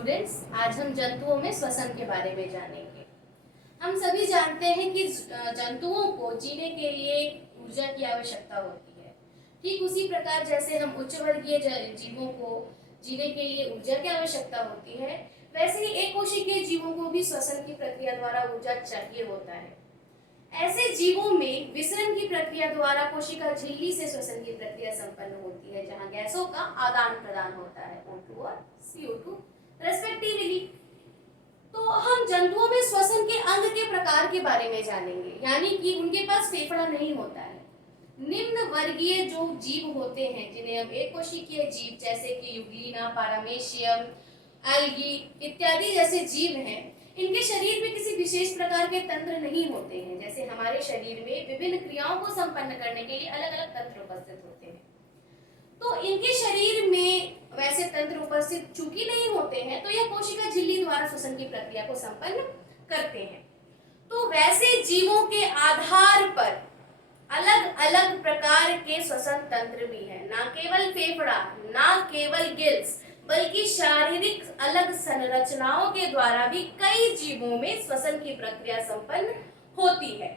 Students, आज हम जंतुओं में श्वसन के बारे में जानेंगे। हम सभी जानते हैं कि जंतुओं को जीने के लिए ऊर्जा की आवश्यकता होती है। ठीक उसी प्रकार जैसे हम उच्च वर्गीय जीवों को जीने के लिए ऊर्जा की आवश्यकता होती है, वैसे ही एक कोशिकीय जीवों को भी श्वसन की प्रक्रिया द्वारा ऊर्जा चाहिए होता है। ऐसे जीवों में विसरण की प्रक्रिया द्वारा कोशिका झिल्ली से श्वसन की प्रक्रिया संपन्न होती है, जहां गैसों का आदान प्रदान होता है, O2 और CO2 रेस्पेक्टिवली। तो हम जंतुओं में श्वसन के अंग के प्रकार के बारे में जानेंगे, यानी कि उनके पास फेफड़ा नहीं होता है। निम्न वर्गीय जो जीव होते हैं, जिन्हें हम एक कोशिकीय जीव जैसे कि यूग्लिना, पारामेशियम, एल्गी इत्यादि जैसे जीव हैं, इनके शरीर में किसी विशेष प्रकार के तंत्र नहीं होते हैं। जैसे हमारे शरीर में विभिन्न क्रियाओं को संपन्न करने के लिए अलग अलग तंत्र उपस्थित होते हैं, तो इनके शरीर में वैसे तंत्र उपस्थित चूंकि नहीं होते हैं, तो यह कोशिका झिल्ली द्वारा श्वसन की प्रक्रिया को संपन्न करते हैं। तो वैसे जीवों के आधार पर अलग अलग प्रकार के श्वसन तंत्र भी हैं, ना केवल फेफड़ा, ना केवल गिल्स, बल्कि शारीरिक अलग संरचनाओं के द्वारा भी कई जीवों में श्वसन की प्रक्रिया संपन्न होती है।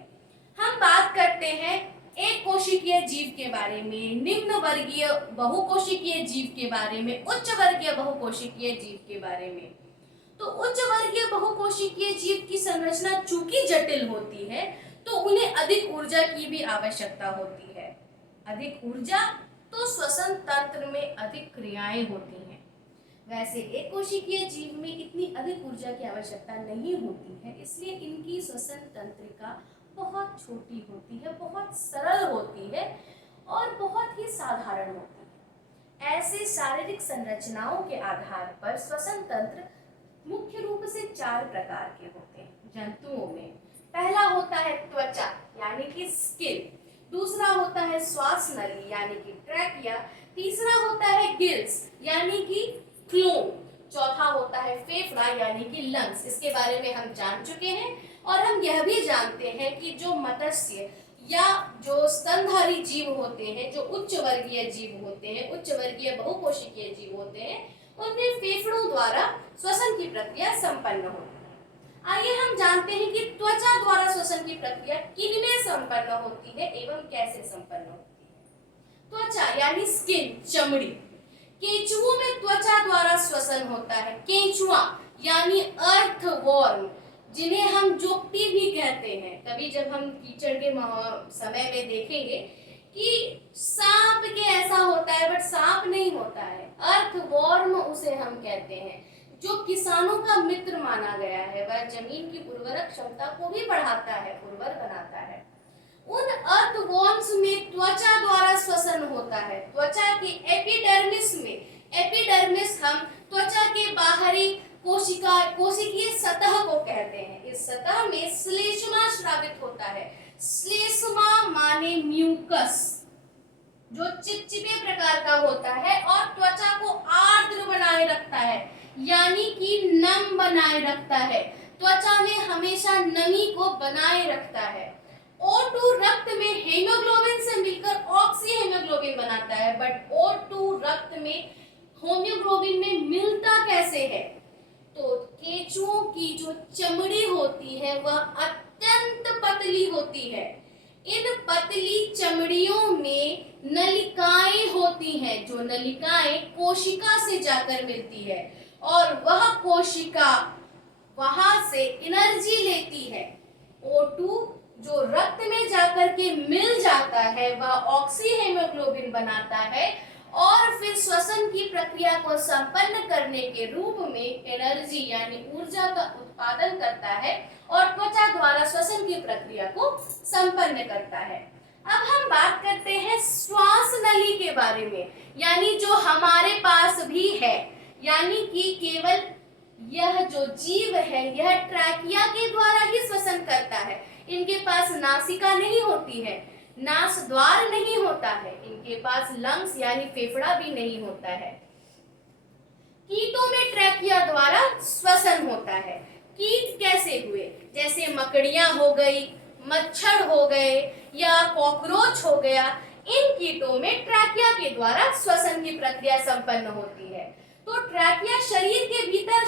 हम बात करते हैं एक कोशिकीय जीव के बारे में, निम्न वर्गीय बहुकोशिकीय जीव के बारे में, उच्च वर्गीय बहुकोशिकीय जीव के बारे में। तो उच्च वर्गीय बहुकोशिकीय जीव की संरचना चूंकि जटिल होती है, तो उन्हें अधिक ऊर्जा की भी आवश्यकता होती है। अधिक ऊर्जा तो श्वसन तंत्र में अधिक क्रियाएं होती हैं। वैसे एक कोशिकीय जीव में इतनी अधिक ऊर्जा की आवश्यकता नहीं होती है, इसलिए इनकी श्वसन तंत्रिका बहुत छोटी होती है, बहुत सरल होती है और बहुत ही साधारण होती है। ऐसे शारीरिक संरचनाओं के आधार पर श्वसन तंत्र मुख्य रूप से 4 प्रकार के होते हैं जंतुओं में। पहला होता है त्वचा यानी कि स्किन, दूसरा होता है श्वास नली यानी कि ट्रैकिया, तीसरा होता है गिल्स यानी कि फ्लोम, चौथा होता है फेफड़ा यानी कि लंग्स। इसके बारे में हम जान चुके हैं और हम यह भी जानते हैं कि जो मत्स्य या जो स्तनधारी जीव होते हैं, जो उच्च वर्गीय जीव होते हैं, उच्च वर्गीय बहुकोशिकीय जीव होते हैं, उनमें फेफड़ों द्वारा श्वसन की प्रक्रिया संपन्न होती है। आइए हम जानते हैं कि त्वचा द्वारा श्वसन की प्रक्रिया किनमें संपन्न होती है एवं कैसे संपन्न होती है। त्वचा यानी स्किन, चमड़ी। केंचुओं में त्वचा द्वारा श्वसन होता है। केंचुआ यानी अर्थवॉर्म, जिन्हें हम जोंकटी भी कहते हैं। कभी जब हम कीचड़ के समय में देखेंगे कि सांप के ऐसा होता है, बट सांप नहीं होता है, अर्थवॉर्म उसे हम कहते हैं, जो किसानों का मित्र माना गया है। वह जमीन की उर्वरक क्षमता को भी बढ़ाता है, उर्वर बनाता है। उन अर्थवॉर्म्स में त्वचा द्वारा श्वसन होता है। त्वचा की एपिडर्मिस में, एपिडर्मिस हम त्वचा के बाहरी कोशिकीय सतह को कहते हैं। इस सतह में श्लेष्मा स्रावित होता है। श्लेष्मा माने म्यूकस, जो चिपचिपे प्रकार का होता है और त्वचा को आर्द्र बनाए रखता है, यानी कि नम बनाए रखता है। त्वचा में हमेशा नमी को बनाए रखता है। O2 रक्त में हेमोग्लोबिन से मिलकर ऑक्सी हेमोग्लोबिन बनाता है, बट O2 रक्त में होम्योग्लोबिन में मिलता कैसे है? तो केंचुओं की जो चमड़ी होती है वह अत्यंत पतली होती है। इन पतली चमड़ियों में नलिकाएं होती हैं, जो नलिकाएं कोशिका से जाकर मिलती है और वह कोशिका वहां से एनर्जी लेती है। O2 जो रक्त में जाकर के मिल जाता है, वह ऑक्सी हेमोग्लोबिन बनाता है और फिर श्वसन की प्रक्रिया को संपन्न करने के रूप में एनर्जी यानी ऊर्जा का उत्पादन करता है और त्वचा द्वारा श्वसन की प्रक्रिया को संपन्न करता है। अब हम बात करते हैं श्वास नली के बारे में, यानी जो हमारे पास भी है, यानी कि केवल यह जो जीव है यह ट्रैकिया के द्वारा ही श्वसन करता है। इनके पास नासिका नहीं होती है, नास द्वार नहीं होता है, इनके पास लंग्स यानी फेफड़ा भी नहीं होता है। कीटों में ट्रैकिया द्वारा श्वसन होता है। कीट कैसे हुए? जैसे मकड़ियां हो गई, मच्छर हो गए या कॉकरोच हो गया, इन कीटों में ट्रैकिया के द्वारा श्वसन की प्रक्रिया संपन्न होती है। तो ट्रैकिया शरीर के भीतर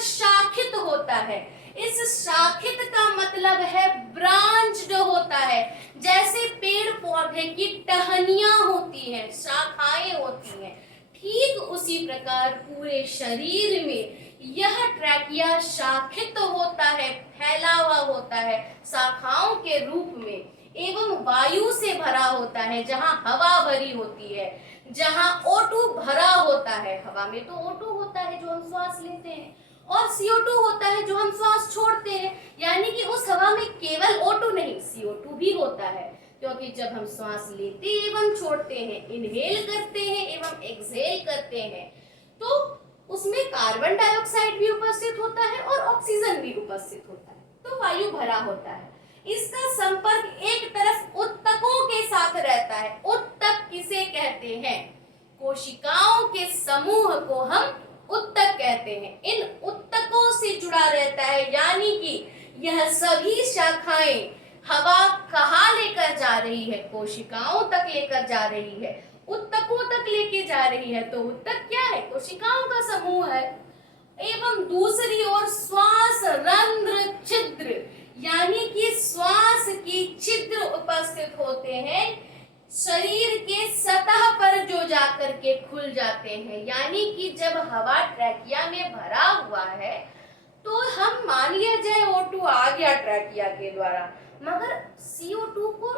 होता है। इस शाखित का मतलब है ब्रांच्ड होता है। जैसे पेड़ पौधे की टहनियां होती हैं, शाखाएं होती हैं, ठीक उसी प्रकार पूरे शरीर में यह ट्रैकिया शाखित होता है, फैला हुआ होता है शाखाओं के रूप में, एवं वायु से भरा होता है, जहां हवा भरी होती है, जहां O2 भरा होता है। हवा में तो O2 होता है जो हम श्वास लेते हैं, और CO2 होता है जो हम श्वास छोड़ते हैं। यानी कि उस हवा में केवल O2 नहीं, CO2 भी होता है, क्योंकि जब हम श्वास लेते एवं छोड़ते हैं, इनहेल करते हैं एवं एक्सहेल करते हैं, तो उसमें कार्बन डाइऑक्साइड भी उपस्थित होता है और ऑक्सीजन भी उपस्थित होता है, तो वायु भरा होता है। इसका संपर्क एक तरफ उत्तकों के साथ रहता है। उत्तक किसे कहते हैं? कोशिकाओं के समूह को हम उत्तक कहते हैं। इन उत्तकों से जुड़ा रहता है, यानी कि यह सभी शाखाएं हवा कहाँ लेकर जा रही है? कोशिकाओं तक लेकर जा रही है, उत्तकों तक लेके जा रही है। तो उत्तक क्या है? कोशिकाओं का समूह है। एवं दूसरी ओर श्वास रंध्र छिद्र, यानी कि श्वास की छिद्र उपस्थित होते हैं शरीर के सतह पर, जो जाकर के खुल जाते हैं। यानी कि जब हवा ट्रैकिया में भरा हुआ है तो हम मान लिया जाए O2 आ गया ट्रैकिया के द्वारा, मगर CO2 को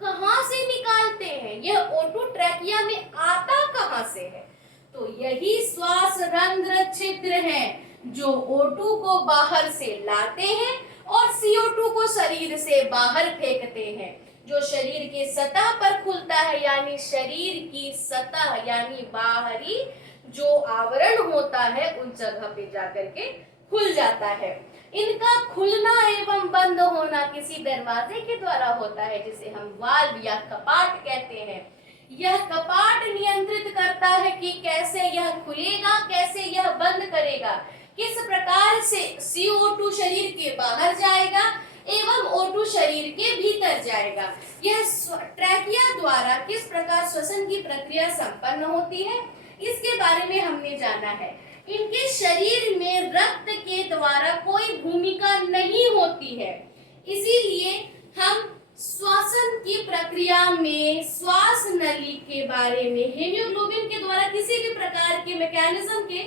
कहां से निकालते हैं? यह O2 ट्रैकिया में आता कहां से है? तो यही श्वास रंध्र छिद्र हैं जो O2 को बाहर से लाते हैं और CO2 को शरीर से बाहर फेंकते हैं, जो शरीर के सतह पर खुलता है। यानी शरीर की सतह, यानी बाहरी जो आवरण होता है, उस जगह पे जाकर के खुल जाता है। इनका खुलना एवं बंद होना किसी दरवाजे के द्वारा होता है, जिसे हम वाल्व या कपाट कहते हैं। यह कपाट नियंत्रित करता है कि कैसे यह खुलेगा, कैसे यह बंद करेगा, किस प्रकार से CO2 शरीर के बाहर जाएगा एवं O2 शरीर के भीतर जाएगा। यह ट्रैकिया द्वारा किस प्रकार श्वसन की प्रक्रिया संपन्न होती है, इसके बारे में हमने जाना है। इनके शरीर में रक्त के द्वारा कोई भूमिका नहीं होती है, इसीलिए हम श्वसन की प्रक्रिया में श्वास नली के बारे में हीमोग्लोबिन के द्वारा किसी भी प्रकार के मैकेनिज्म के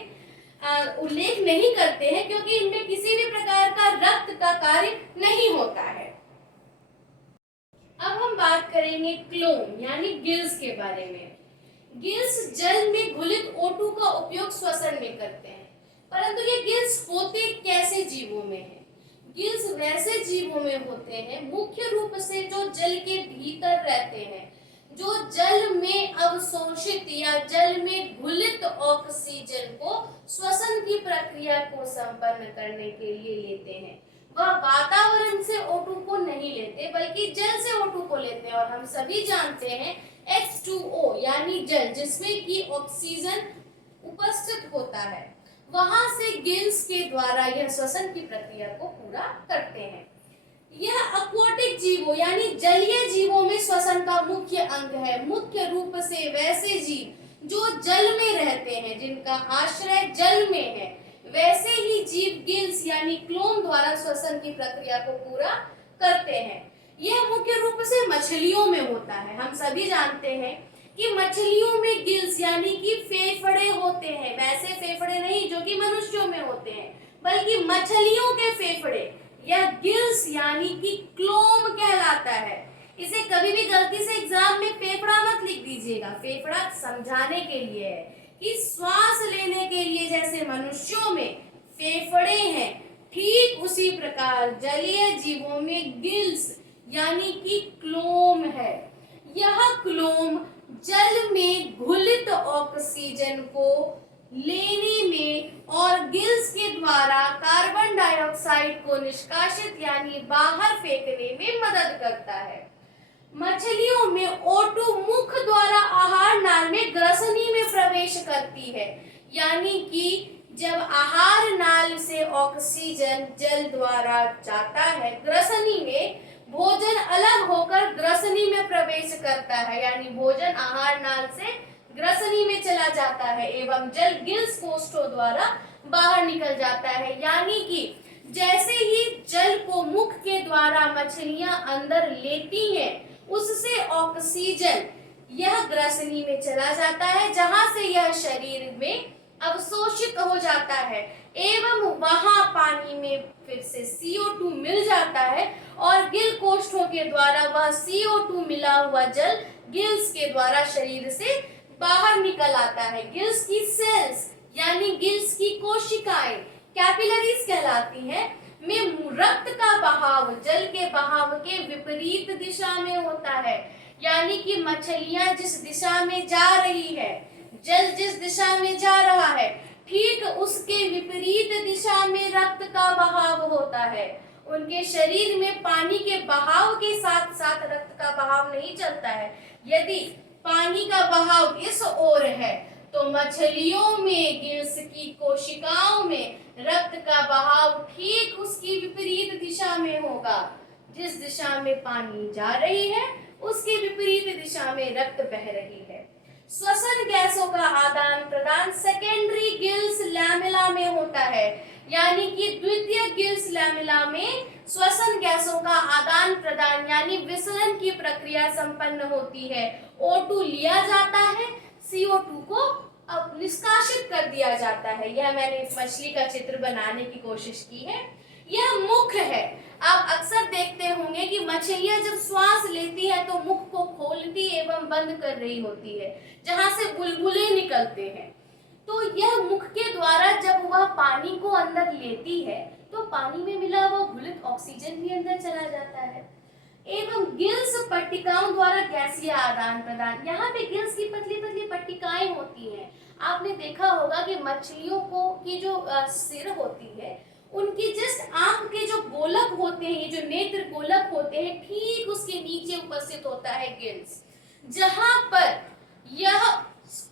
उल्लेख नहीं करते हैं, क्योंकि इनमें किसी भी प्रकार का रक्त का कार्य नहीं होता है। अब हम बात करेंगे क्लोम यानी गिल्स के बारे में। गिल्स जल में घुलित O2 का उपयोग श्वसन में करते हैं, परंतु ये गिल्स होते कैसे जीवों में हैं? गिल्स वैसे जीवों में होते हैं मुख्य रूप से जो जल के भीतर रहते हैं, जो जल में अवशोषित या जल में घुलित ऑक्सीजन को श्वसन की प्रक्रिया को संपन्न करने के लिए लेते हैं। वह वातावरण से O2 को नहीं लेते, बल्कि जल से O2 को लेते हैं। और हम सभी जानते हैं H2O यानी जल, जिसमें कि ऑक्सीजन उपस्थित होता है, वहां से गिल्स के द्वारा यह श्वसन की प्रक्रिया को पूरा करते हैं। यह एक्वाटिक जीवों यानी जलीय जीवों में श्वसन का मुख्य अंग है। मुख्य रूप से वैसे जीव जो जल में रहते हैं, जिनका आश्रय जल में है, वैसे ही जीव गिल्स यानी क्लोम द्वारा श्वसन की प्रक्रिया को पूरा करते हैं। यह मुख्य रूप से मछलियों में होता है। हम सभी जानते हैं कि मछलियों में गिल्स यानी कि फेफड़े होते हैं, वैसे फेफड़े नहीं जो कि मनुष्यों में होते हैं, बल्कि मछलियों के फेफड़े, यह गिल्स यानी कि क्लोम कहलाता है। इसे कभी भी गलती से एग्जाम में फेफड़ा मत लिख दीजिएगा। फेफड़ा समझाने के लिए है कि श्वास लेने के लिए जैसे मनुष्यों में फेफड़े हैं, ठीक उसी प्रकार जलीय जीवों में गिल्स यानी कि क्लोम है। यह क्लोम जल में घुलित ऑक्सीजन को लेने में और गिल्स के द्वारा कार्बन डाइऑक्साइड को निष्कासित यानी बाहर फेंकने में मदद करता है। मछलियों में O2 मुख द्वारा आहार नाल में ग्रसनी में प्रवेश करती है, यानी कि जब आहार नाल से ऑक्सीजन जल द्वारा जाता है ग्रसनी में, भोजन अलग होकर ग्रसनी में प्रवेश करता है, यानी भोजन आहार नाल से ग्रसनी में चला जाता है एवं जल गिल्स कोष्ठों द्वारा बाहर निकल जाता है। यानी कि जैसे ही जल को मुख के द्वारा मछलियां अंदर लेती हैं, उससे ऑक्सीजन यह ग्रसनी में चला जाता है, जहां से यह शरीर में अवशोषित हो जाता है एवं वहां पानी में फिर से CO2 मिल जाता है और गिल कोष्ठों के द्वारा वह CO2 मिला हुआ जल गिल्स के द्वारा शरीर से बाहर निकल आता है। गिल्स की सेल्स यानी गिल्स की कोशिकाएं कैपिलरीज कहलाती हैं, में रक्त का बहाव जल के बहाव के विपरीत दिशा में होता है, यानी कि मछलियां जिस दिशा में जा रही है, जल जिस दिशा में जा रहा है, ठीक उसके विपरीत दिशा में रक्त का बहाव होता है। उनके शरीर में पानी के बहाव के साथ साथ रक्त का बहाव नहीं चलता है। यदि पानी का बहाव इस ओर है तो मछलियों में गिल्स की कोशिकाओं में रक्त का बहाव ठीक उसकी विपरीत दिशा में होगा। जिस दिशा में पानी जा रही है उसके विपरीत दिशा में रक्त बह रही है। श्वसन गैसों का आदान प्रदान सेकेंडरी गिल्स लैमेला में होता है, यानी कि द्वितीय गिल्स लैमेला में श्वसन गैसों का आदान प्रदान यानी विसरण की प्रक्रिया संपन्न होती है। O2 लिया जाता है, CO2 को अब निष्कासित कर दिया जाता है। यह मैंने मछली का चित्र बनाने की कोशिश की है। यह मुख है। आप अक्सर देखते होंगे कि मछलियां जब श्वास लेती है तो मुख को खोलती एवं बंद कर रही होती है, जहां से बुलबुले निकलते हैं। तो यह मुख के द्वारा जब वह पानी को अंदर लेती है तो पानी में मिला हुआ घुलित ऑक्सीजन भी अंदर चला जाता है एवं गिल्स पट्टिकाओं द्वारा गैसीय आदान प्रदान। यहाँ पे गिल्स की पतली पतली पट्टिकाएं होती हैं। आपने देखा होगा कि मछलियों को की जो सिर होती है, उनकी जस्ट आंख के जो गोलक होते हैं, जो नेत्र गोलक होते हैं, ठीक उसके नीचे उपस्थित होता है गिल्स, जहां पर यह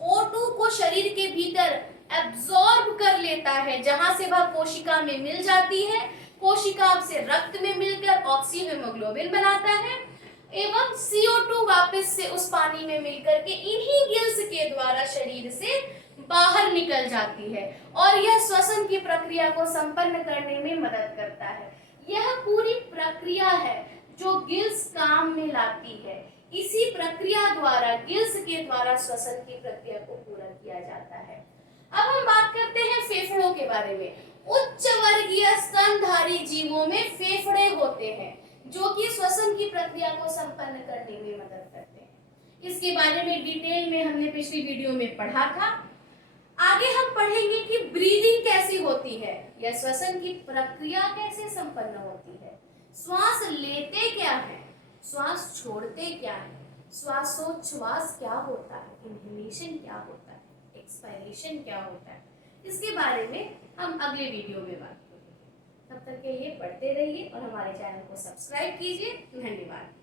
O2 को शरीर के भीतर एब्जॉर्ब कर लेता है, जहां से वह कोशिका में मिल जाती है। कोशिका से रक्त में मिलकर ऑक्सीजन हीमोग्लोबिन बनाता है एवं CO2 वापस से उस पानी में मिलकर के इन्हीं गिल्स के द्वारा शरीर से बाहर निकल जाती है और यह श्वसन की प्रक्रिया को संपन्न करने में मदद करता है। यह पूरी प्रक्रिया है जो गिल्स काम में लाती है। इसी प्रक्रिया द्वारा गिल्स के द्वारा श्वसन की प्रक्रिया को पूरा किया जाता है। अब हम बात करते हैं फेफड़ों के बारे में। उच्च वर्गीय स्तनधारी जीवों में फेफड़े होते हैं जो कि श्वसन की प्रक्रिया को संपन्न करने में मदद करते हैं। इसके बारे में डिटेल में हमने पिछली वीडियो में पढ़ा था। आगे हम पढ़ेंगे कि ब्रीदिंग कैसी होती है, या श्वसन की प्रक्रिया कैसे संपन्न होती है, श्वास लेते क्या है, श्वास छोड़ते क्या है, श्वासोच्छ्वास क्या होता है, इनहेलेशन क्या होता है, एक्सपायरेशन क्या होता है, इसके बारे में हम अगले वीडियो में बात करेंगे। तब तक के लिए पढ़ते रहिए और हमारे चैनल को सब्सक्राइब कीजिए। धन्यवाद।